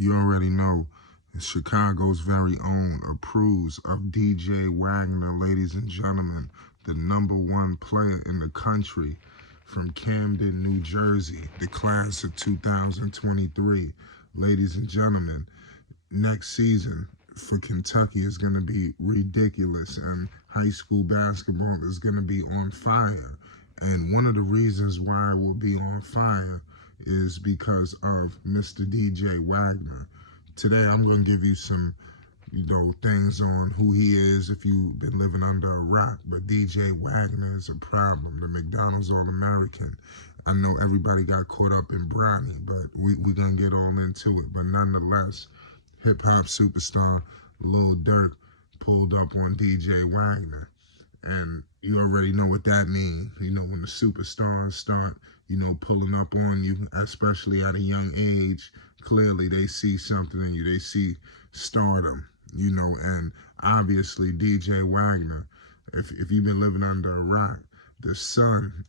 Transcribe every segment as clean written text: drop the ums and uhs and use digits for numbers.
You already know Chicago's very own approves of DJ Wagner, ladies and gentlemen, the #1 player in the country from Camden, New Jersey, the class of 2023. Ladies and gentlemen, next season for Kentucky is going to be ridiculous, and high school basketball is going to be on fire. And one of the reasons why it will be on fire is because of Mr. DJ Wagner. Today, I'm going to give you some, things on who he is if you've been living under a rock. But DJ Wagner is a problem. The McDonald's All-American. I know everybody got caught up in Brownie, but we're going to get all into it. But nonetheless, hip-hop superstar Lil Durk pulled up on DJ Wagner. And you already know what that means. When the superstars start, pulling up on you, especially at a young age, clearly they see something in you. They see stardom, and obviously DJ Wagner, if you've been living under a rock, the son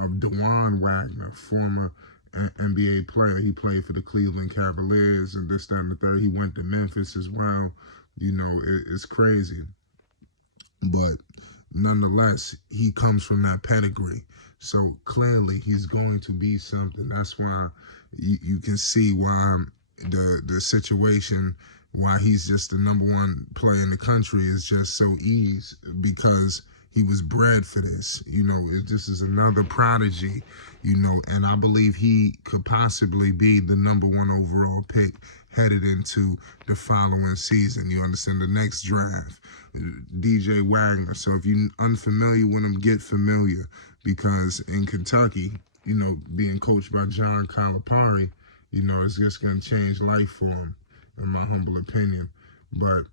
of Dewan Wagner, former NBA player. He played for the Cleveland Cavaliers and this, that, and the third. He went to Memphis as well. It's crazy. But nonetheless, he comes from that pedigree. So clearly he's going to be something. That's why you can see why the situation, why he's just the #1 player in the country is just so easy, because he was bred for this. This is another prodigy, and I believe he could possibly be the #1 overall pick headed into the following season. You understand? The next draft, DJ Wagner. So if you're unfamiliar with him, get familiar, because in Kentucky, being coached by John Calipari, it's just going to change life for him, in my humble opinion. But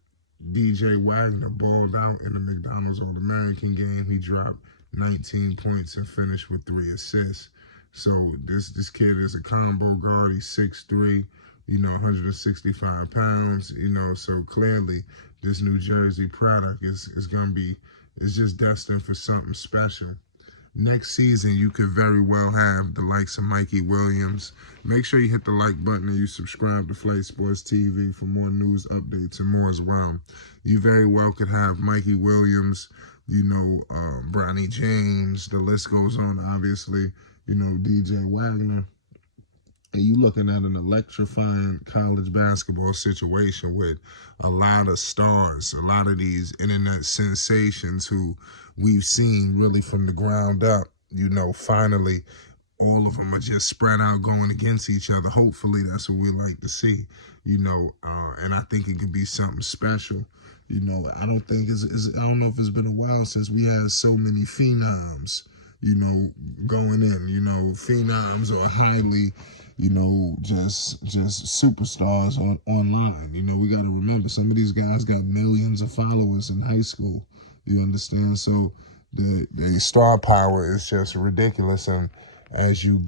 DJ Wagner balled out in the McDonald's All-American game. He dropped 19 points and finished with 3 assists. So this kid is a combo guard. He's 6'3", 165 pounds, so clearly this New Jersey product is going to be, it's just destined for something special. Next season, you could very well have the likes of Mikey Williams. Make sure you hit the like button and you subscribe to Flight Sports TV for more news updates and more as well. You very well could have Mikey Williams, Bronny James, the list goes on, obviously, DJ Wagner. And you looking at an electrifying college basketball situation with a lot of stars, a lot of these internet sensations who we've seen really from the ground up. Finally, all of them are just spread out going against each other. Hopefully, that's what we like to see. And I think it could be something special. I don't think I don't know if it's been a while since we had so many phenoms, going in. Phenoms are highly, just superstars online. We got to remember, some of these guys got millions of followers in high school. You understand? So the star power is just ridiculous, and as you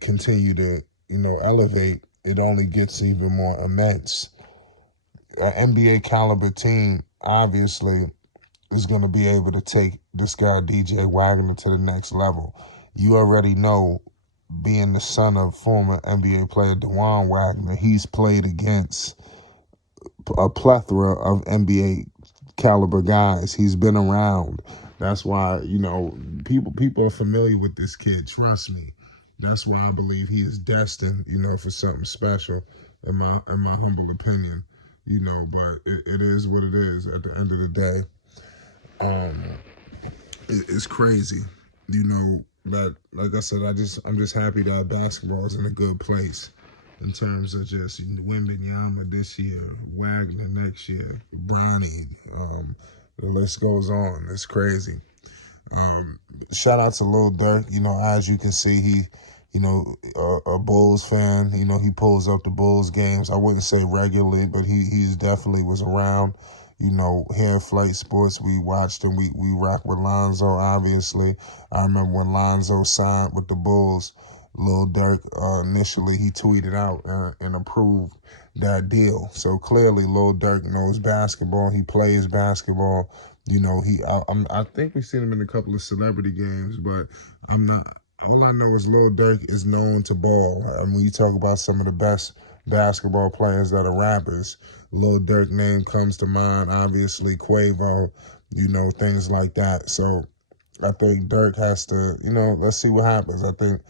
continue to elevate, it only gets even more immense. An NBA caliber team obviously is going to be able to take this guy DJ Wagner to the next level. You already know, being the son of former NBA player Dewan Wagner, he's played against a plethora of NBA caliber guys. He's been around. That's why, people are familiar with this kid. Trust me. That's why I believe he is destined, for something special, in my humble opinion. But it is what it is at the end of the day. It's crazy, that, like I said, I'm just happy that basketball is in a good place in terms of just Wembanyama this year, Wagner next year, Bronny, the list goes on. It's crazy. Shout out to Lil Durk. As you can see, he, a Bulls fan. He pulls up the Bulls games. I wouldn't say regularly, but he's definitely was around. Here at Flight Sports, we watched him. We rock with Lonzo, obviously. I remember when Lonzo signed with the Bulls, Lil Durk, initially he tweeted out and approved that deal. So clearly Lil Durk knows basketball. He plays basketball. I think we've seen him in a couple of celebrity games, but I'm not. All I know is Lil Durk is known to ball. I mean, you talk about some of the best basketball players that are rappers. Lil Durk name comes to mind, obviously Quavo, things like that. So I think Durk has to, let's see what happens. I think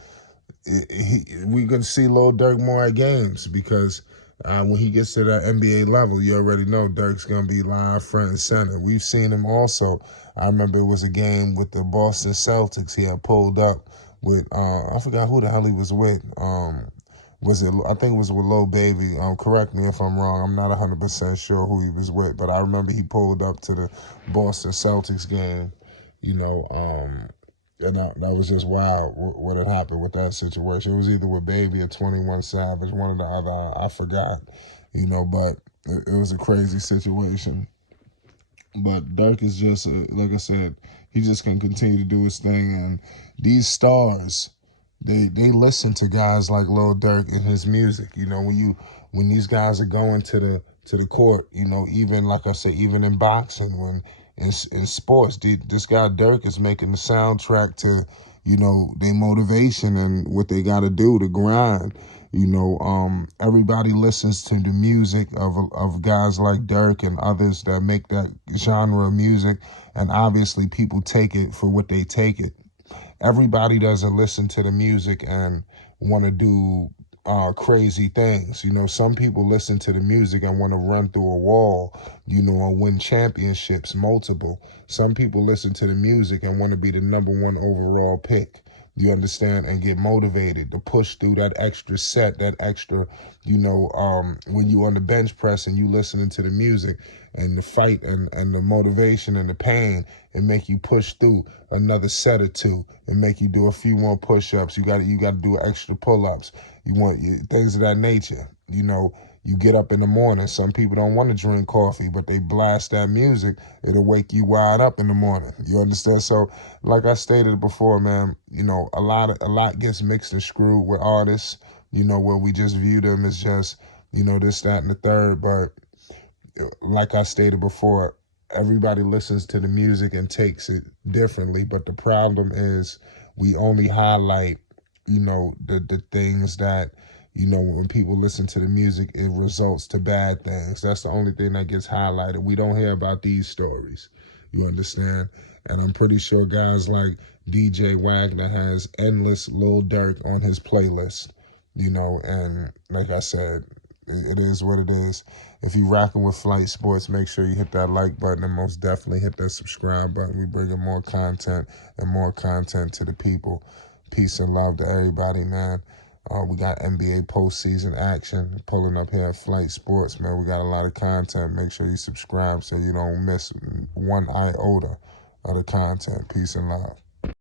we could see Lil Durk more at games because when he gets to that NBA level, you already know Durk's going to be live front and center. We've seen him also. I remember it was a game with the Boston Celtics. He had pulled up with, I forgot who the hell he was with. I think it was with Lil Baby. Correct me if I'm wrong. I'm not 100% sure who he was with, but I remember he pulled up to the Boston Celtics game, and that was just wild what had happened with that situation. It was either with Baby or 21 Savage, one or the other. I forgot, but it was a crazy situation. But Durk is just, like I said, he just can continue to do his thing. And these stars, they listen to guys like Lil Durk and his music. When these guys are going to the court, even like I said, even in boxing, when in sports, this guy Durk is making the soundtrack to their motivation and what they got to do to grind. Everybody listens to the music of guys like Durk and others that make that genre of music, and obviously people take it for what they take it. Everybody doesn't listen to the music and want to do crazy things. Some people listen to the music and want to run through a wall, or win championships, multiple. Some people listen to the music and want to be the #1 overall pick. You understand? And get motivated to push through that extra set, that extra, when you on the bench press and you listening to the music and the fight and the motivation and the pain, and make you push through another set or two and make you do a few more push-ups. You got to do extra pull-ups. You want things of that nature. You get up in the morning. Some people don't want to drink coffee, but they blast that music. It'll wake you wide up in the morning. You understand? So, like I stated before, man, a lot gets mixed and screwed with artists. Where we just view them as just, this, that, and the third. But like I stated before, everybody listens to the music and takes it differently. But the problem is we only highlight, the things that, when people listen to the music, it results to bad things. That's the only thing that gets highlighted. We don't hear about these stories. You understand? And I'm pretty sure guys like DJ Wagner has endless Lil Durk on his playlist, and like I said, it is what it is. If you rocking with Flight Sports, make sure you hit that like button and most definitely hit that subscribe button. We bringing more content and more content to the people. Peace and love to everybody, man. We got NBA postseason action pulling up here at Flight Sports, man. We got a lot of content. Make sure you subscribe so you don't miss one iota of the content. Peace and love.